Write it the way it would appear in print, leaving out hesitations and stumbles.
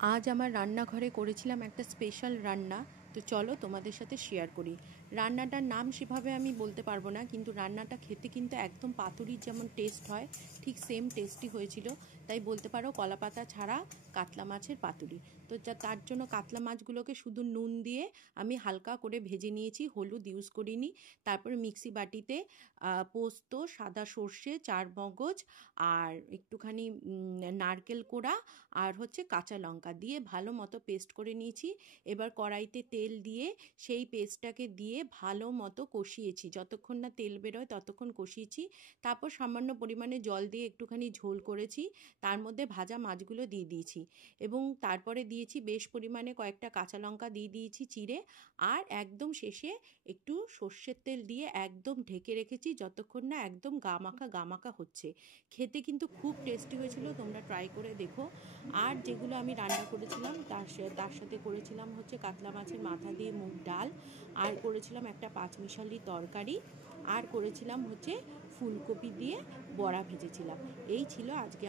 আজ আমার রান্নাঘরে করেছিলাম একটা স্পেশাল রান্না। তো চলো তোমাদের সাথে শেয়ার করি। রান্নাটার নাম সেভাবে আমি বলতে পারবো না, কিন্তু রান্নাটা খেতে কিন্তু একদম পাতুরির যেমন টেস্ট হয় ঠিক সেম টেস্টি হয়েছিল। তাই বলতে পারো কলাপাতা ছাড়া কাতলা মাছের পাতুরি। তো তার জন্য কাতলা মাছগুলোকে শুধু নুন দিয়ে আমি হালকা করে ভেজে নিয়েছি, হলুদ ইউজ করিনি। তারপরে মিক্সি বাটিতে পোস্ত, সাদা সর্ষে, চার মগজ আর একটুখানি নারকেল কোড়া আর হচ্ছে কাঁচা লঙ্কা দিয়ে ভালো মতো পেস্ট করে নিয়েছি। এবার কড়াইতে তেল দিয়ে সেই পেস্টটাকে দিয়ে ভালো মতো কষিয়েছি, যতক্ষণ না তেল বেরোয় ততক্ষণ কষিয়েছি। তারপর সামান্য পরিমাণে জল দিয়ে একটুখানি ঝোল করেছি, তার মধ্যে ভাজা মাছগুলো দিয়ে দিয়েছি এবং তারপরে দিয়েছি বেশ পরিমাণে কয়েকটা কাঁচা লঙ্কা দিয়ে দিয়েছি চিড়ে। আর একদম শেষে একটু সর্ষের তেল দিয়ে একদম ঢেকে রেখেছি যতক্ষণ না একদম গামাখা হচ্ছে। খেতে কিন্তু খুব টেস্টি হয়েছিল, তোমরা ট্রাই করে দেখো। আর যেগুলো আমি রান্না করেছিলাম তার সাথে করেছিলাম হচ্ছে কাতলা মাছের মাথা দিয়ে মুগ ডাল, আর করেছিলাম একটা পাঁচমিশালি তরকারি, আর করেছিলাম হচ্ছে ফুলকপি দিয়ে বড়া ভেজেছিলাম। এই ছিল আজকে